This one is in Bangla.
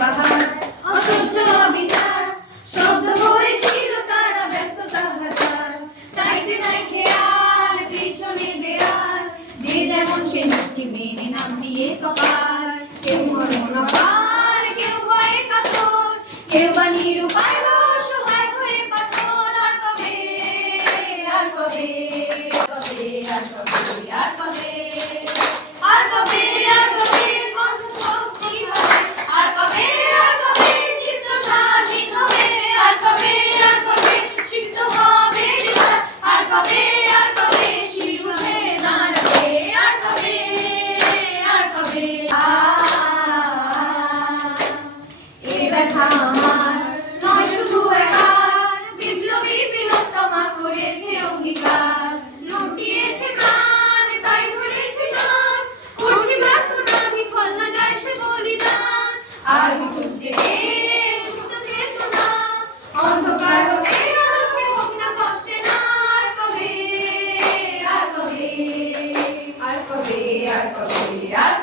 পাহাড় অসহ্য অবিচার শব্দ হয়েছিল তারা ব্যস্ততা হাজার তাইতে নাই খেয়াল পিছনে দেয়াল যে যেমন সে নাচি মেনে নাম নিয়ে কপাল কেউ মরণ পার কেউ ভয়ে কাতর কেউ বা নিরুপায় অসহায় হয়ে পাথর আর কবে আর কবে কবে আর কবে আর কবে আর কবে আর কবে কণ্ঠ শক্তি হবে আর কবে চিত্ত স্বাধীন হবে আর কবে চিত্ত হবে আর কবে শির উঠে দাঁড়াবে আর কবে এ ব্যথা আমার নয় শুধু একার বিপ্লবী বীরোত্তমা করেছে অঙ্গীকার লুটিয়েছে প্রাণ তাই ধরেছে গান করছে প্রার্থনা বিফল না যায় সে বলিদান আর খুঁজছে সুপ্ত চেতনা অন্ধকার হতে আলোকে হোক না পাচ্ছে না আর কবে আর কবে আর কবে আর কবে আর